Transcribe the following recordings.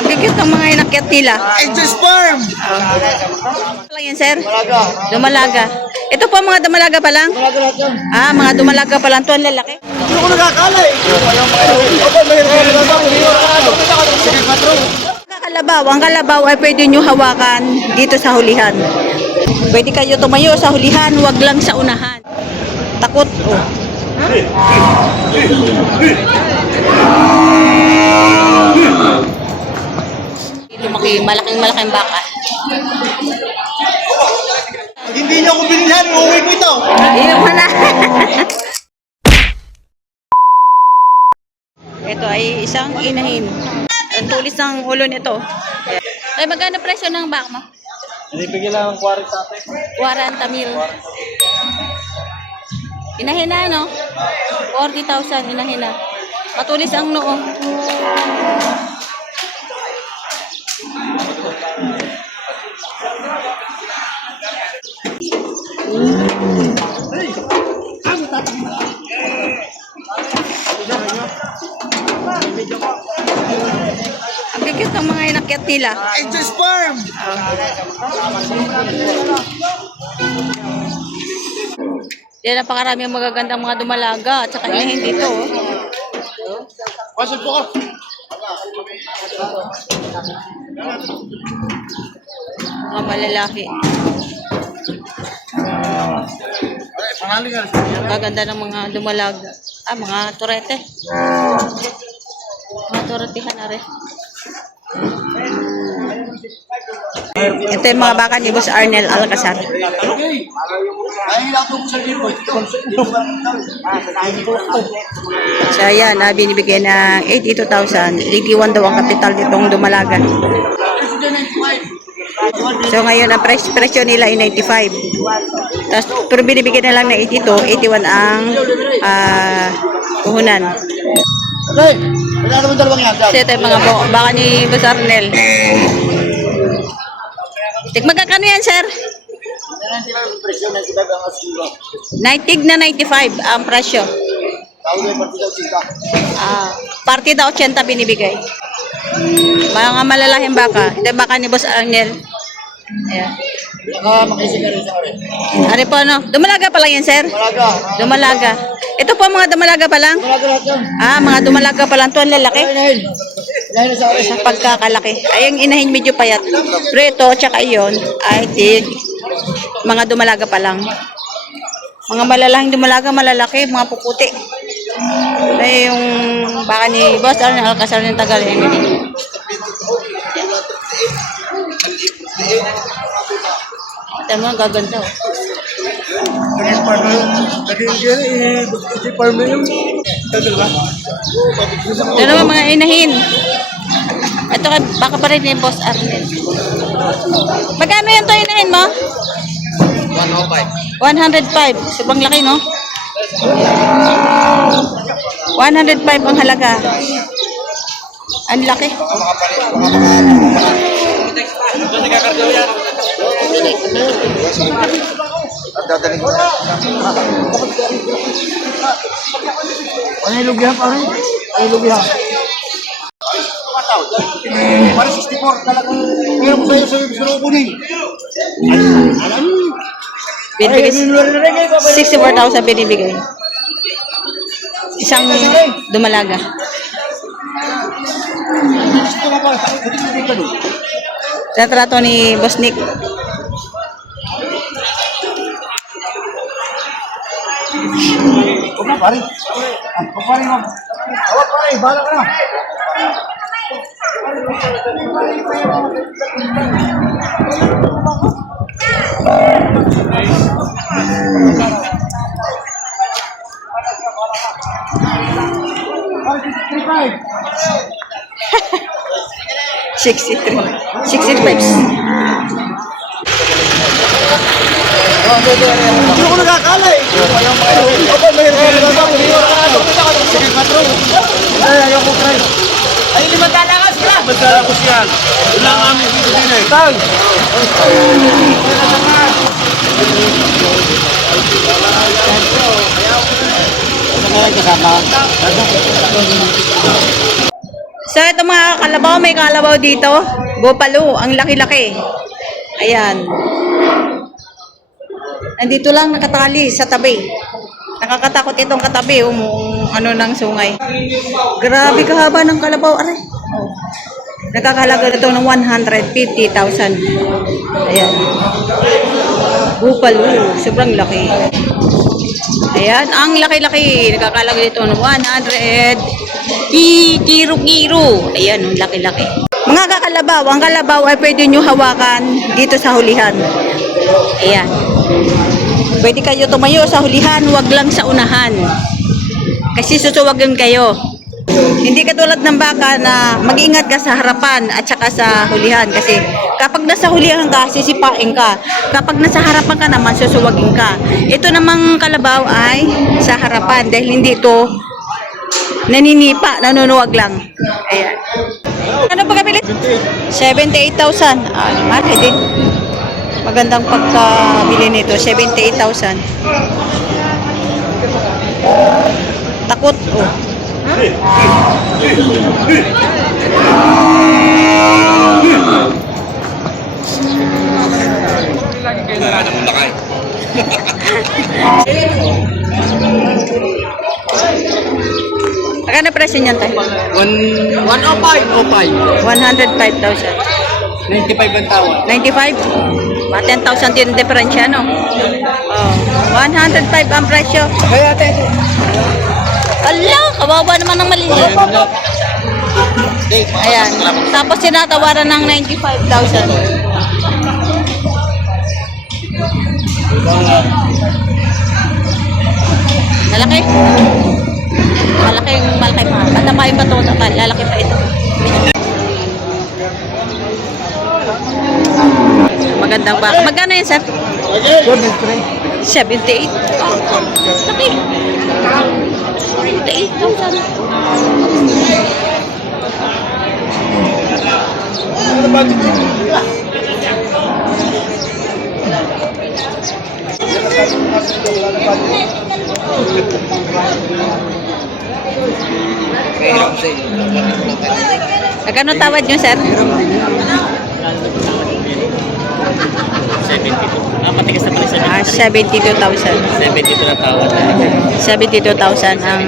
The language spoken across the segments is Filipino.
Ang cute ng mga inakyat nila. Angels Farm! Ano lang yan, sir? Dumalaga. Ito po mga dumalaga pa lang? Mga dumalaga pa lang. Ito ang lalaki. Hindi ko nakakala eh. Kalabaw. Ang kalabaw ay pwede nyo hawakan dito sa hulihan. Pwede kayo tumayo sa hulihan, wag lang sa unahan. Takot. Oh. Lumaki, malaking baka. Hindi niyo ako binilhan, uuwi ko ito. Ayun mo na. Ito ay isang inahin. Ang tulis ng ulo nito. Ay, magkano presyo ng baka mo? Nalipigil lang ang 40 ate. 40,000. Inahin na, no? 40,000 inahin na. Matulis ang noo. Ang cute ng mga inakyat nila. Angels Farm! Yan, napakarami ang magagandang mga dumalaga at saka inahin dito. Pasok po ka. Mga malalaki. Gaganda ng mga dumalaga. Mga turete. Mga turetehan na rin. Ito yung mga baka ni Boss Arnel Alcazar. So ayan, binibigay ng 82,000. 81 daw ang kapital nitong dumalaga. So ngayon ang presyo nila ay 95. Tapos pero binibigay na lang na 82, 81 ang puhunan. Okay, wala naman dalawang yan. So ito yung mga baka ni Boss Arnel. Magkakano yan, sir? 90 na 95 ang presyo. Party daw 80 binibigay. Mga malalahing baka. Ito yung baka ni Boss Arnel. Ayan. Ano po, no? Dumalaga pa lang yan, sir? Dumalaga. Ito po mga dumalaga pa lang? Mga dumalaga pa lang. Ito ang lalaki? Sa pagkakalaki. Ay, ang inahin medyo payat. Pero ito, tsaka yun, ay mga dumalaga pa lang. Mga malalahing dumalaga, malalaki, mga puputi. Ay, yung baka ni Boss Arnel Alcazar ng Tagal. Ito mo, gaganda. Ito naman mga inahin. Ito baka pa rin ni Boss Arnel. Magkano yan to inahin mo? 105. 105. Sobrang laki, no? 105 ang halaga. Ang laki. Ano yung lugyan, pare? Ano yung lugyan? Para 64, talagang meron ko sa'yo sa surubunin. Alam mo? Binibigay 64,000 binibigay. Isang dumalaga. Retrato ni Boss Nick. Huwag na, pare. Huwag, pare, huwag. Huwag, pare, bahala ka na. Pare, 63. 65. Hindi ko nakakala eh. Ayoko try. Ay, 5 talagas sila. 5 talagas yan. Wala nga kami dito din eh. Tag! So, ito mga kalabaw, may kalabaw dito. Bupalo, ang laki-laki. Ayan. Nandito lang nakatali sa tabi. Nakakatakot itong katabi, ano ng sungay. Grabe kahaba ng kalabaw, aray. Oh. Nakakahalaga ito ng 150,000. Ayan. Bupalo, sobrang laki. Ayan, ang laki-laki. Nakakahalaga ito ng 100. Kiro-kiro. Ayan, ang laki-laki. Mga kakalabaw, ang kalabaw ay pwede nyo hawakan dito sa hulihan. Ayan. Pwede kayo tumayo sa hulihan, wag lang sa unahan. Kasi susuwagin kayo. Hindi katulad ng baka na mag-ingat ka sa harapan at saka sa hulihan. Kasi kapag nasa hulihan ka, sisipain ka. Kapag nasa harapan ka naman, susuwagin ka. Ito namang kalabaw ay sa harapan dahil hindi ito naninipa, nanunuwag lang. Ayan. Ano pa kapilit? 78,000. Mahal din. Magandang pagkabili nito, 78,000. Takot. Oh. Lagi kayo na ng lakay. Magkano presyo niyan tayo? 105. 105,000. 95 ang tawad. 95? 10,000 din diferensya, no? Oh, 105 ang presyo. Kaya ate. Ala, kawawa naman ng maliit. Ayan. Tapos sinatawaran ng 95,000. Malaki. Malaki pa. Matapain pa ito. Lalaki pa ito. Magandang baka. Magkano yan, sir? 78. Oh, laki. 78,000. Magkano tawad nyo, sir? 72. Matigas na pala sa 72,000. 72 na tawad. 72,000 ang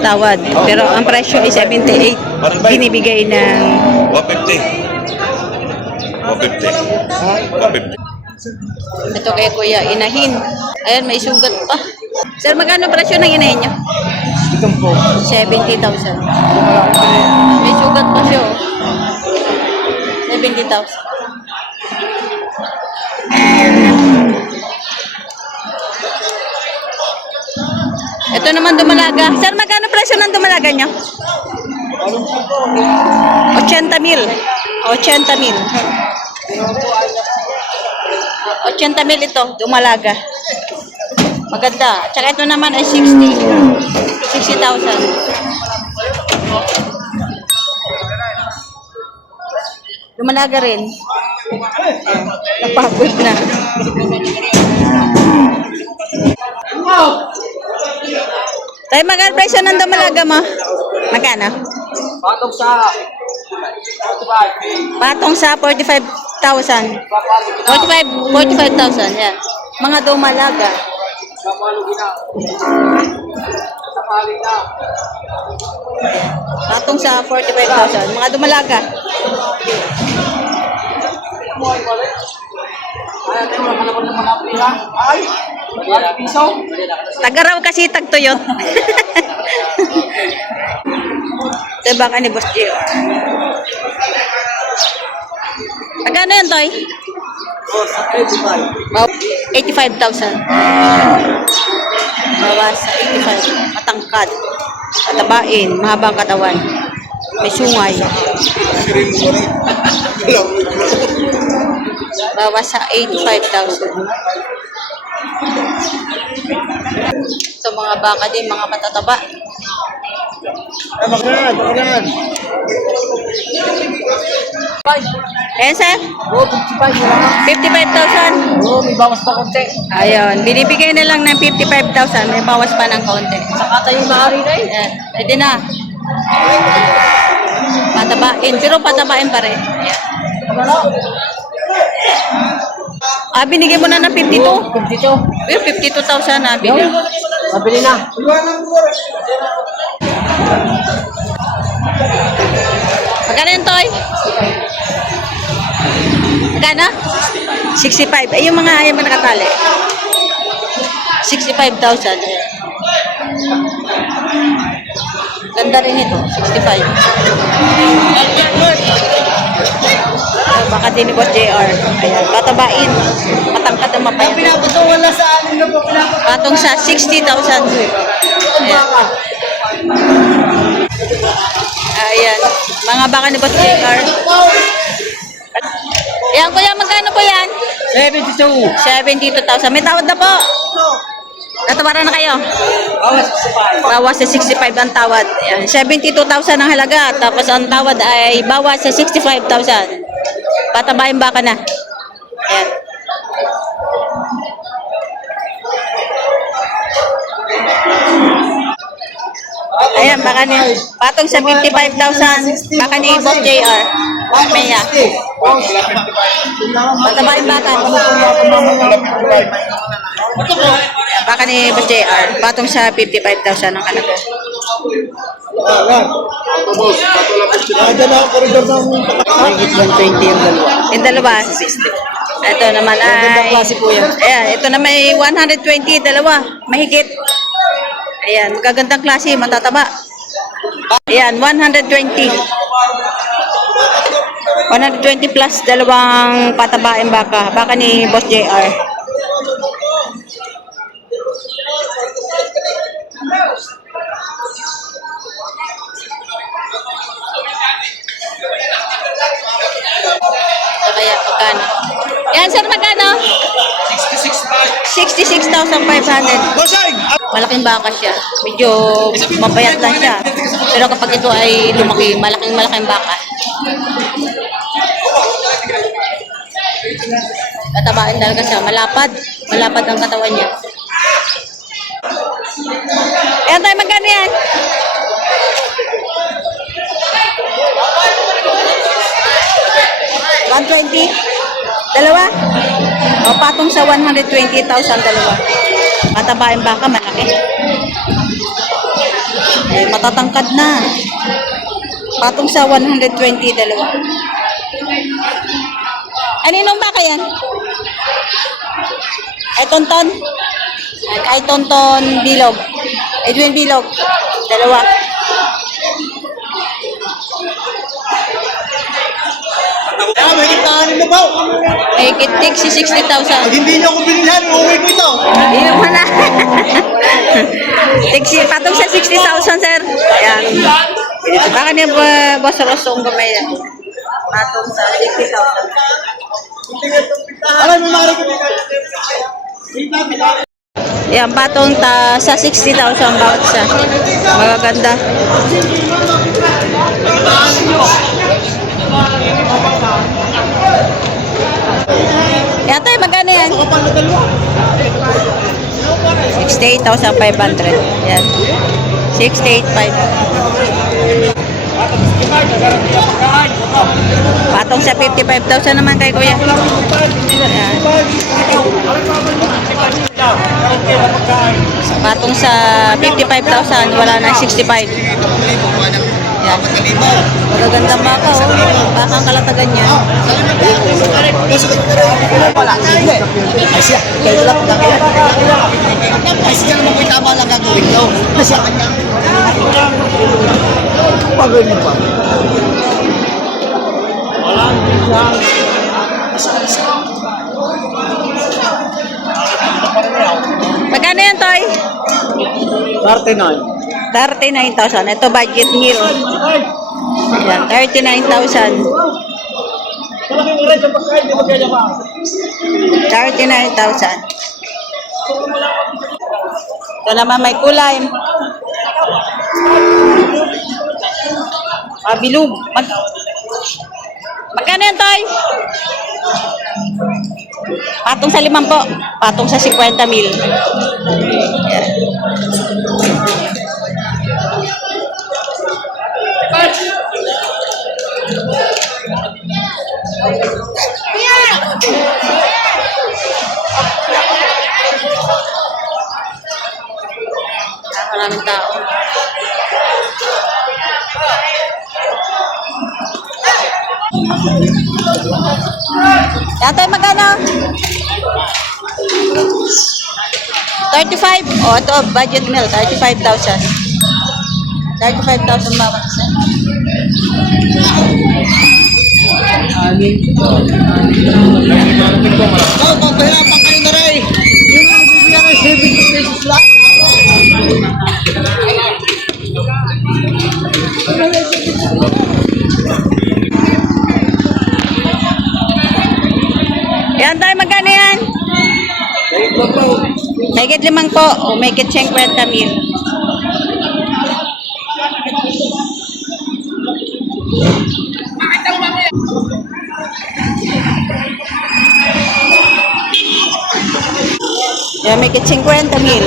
tawad. Pero ang presyo ay 78. Binibigay ng 150. ito kay Kuya Inahin. Ayan, may sugat pa. Sir, magkano presyo ng inahin nyo? 70,000. May sugat pa siya. 70,000. Ito naman dumalaga. Sir, magkano presyo ng dumalaga nyo? 80,000. 80,000. 80,000 ito, dumalaga. Maganda. Tsaka ito naman ay 60,000. Dumalaga rin. Napagod na. Tayo magkano presyo ng dumalaga mo? Magkano? Patong sa 45,000. 45,000, yan. Mga dumalaga. Patong sa 45,000. Mga dumalaga. Tagaraw kasi tagtuyot. Ito baka ni Boss Gio. Magkano yan, Toy? 85,000. Bawas sa 85. Matangkad. Katabain. Mahabang katawan. May sungay. Bawas sa 85,000. Ito mga baka din, mga matataba. Magkakan. Ayan, sir. Oo, 55. 55,000. Oo, may bawas pa konti. Ayun, binibigay na lang ng 55,000. May bawas pa ng kaunti. Saka tayo maaari na eh. Ayan, pwede na. Patabain, pero patabain pa rin. Ayan. Binigay mo na ng 52. 52. 52,000 na binigay. Mabili na. Magkano yun, Toy? Magkano? 65. Yung mga ayaw mo nakatali. 65,000. Ayan. Ganda rin ito. 65. Baka din ni Boss JR. Ayan. Patabain. Matangkad na mapayat. Pinapatungan na sa amin na po. Patong sa 60,000. Ayan. Ayan. Mga baka ni Boss JR. Ayan, kuya, magkano po yan? 72. 72,000. May tawad na po. Natawaran na kayo. Bawas 65. Bawas sa 65 ang tawad. Ayan. 72,000 ang halaga. Tapos ang tawad ay bawas sa 65,000. Patabayin baka na. Ayan. Ayan, baka ni patong sa 55,000. Baka ni Boss JR. Maya. Patabayin baka. Baka ni Boss JR. Patong sa 55,000 ang halaga. Nadala ako rin ng 120 yung dalawa. Yung dalawa, 60. Ito naman Magandang ay... klase po yan. Ayan, ito na may 120, dalawa. Mahigit. Ayan, magagandang klase, matataba. Ayan, 120. 120 plus dalawang patabain baka. Baka ni Boss JR. Kaya magkano? Yan sir, magkano? 66,500. Bosay! Malaking baka siya. Medyo mapayat lang siya. Pero kapag ito ay lumaki, malaking baka. Tatabain talaga siya. Malapad. Malapad ang katawan niya. Ayan tayo, magkano yan? 120? Dalawa? O, patong sa 120,000 dalawa. Matabain baka, malaki. Eh, matatangkad na. Patong sa 120 dalawa. Aninong baka yan? Ay, Tonton? Ay, Tonton Bilog. Edwin Bilog. Dalawa. May kitaanin mo po. May kitik si 60,000. Pag hindi niyo ako binilhan, uuwi ko ito. Iyon mo na. Patong sa 60,000, sir. Ayan. Baka niya Boss Rosong gamay yan. Patong sa 60,000. Alam mo, mara ko. Yan, patong sa 60,000 bawat isa. Magaganda. Yan tayo, magkano yan? 68,500. Yan. 68,500. Patong sa 55,000 naman kay kuya. Yan. Patong sa 55,000, wala na 65. Yan. Magagandang baka, oh. Baka ang kalatagan niya. Wala. Hindi. Ay siya. Kaya lang lang yan. Ay siya naman may tama lang gagawin daw. Kasi kanya. Pagawin mo pa. Walang bilang. Magkano yan, Toy? 39. 39,000. Ito budget hero. Yan, 39,000. 39,000. Ito naman may kulay. Bilog. Magkano yan, Toy? Patong sa 5 po. Patong sa 50 mil. Maraming tao. Tatay, magkano? 35. Oh, ito, budget meal. 35,000. 35,000 bawat isa. Oh, pagpahirapan kayo na rin. Yung mga bibigyan ng 70 pesos lang. Yan tayo, magkano yan? Mahigit 5 po. O mahigit 50 mil. Yan, mahigit 50 mil.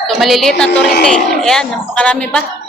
Ito, maliliit na turite. Ayan, napakarami ba?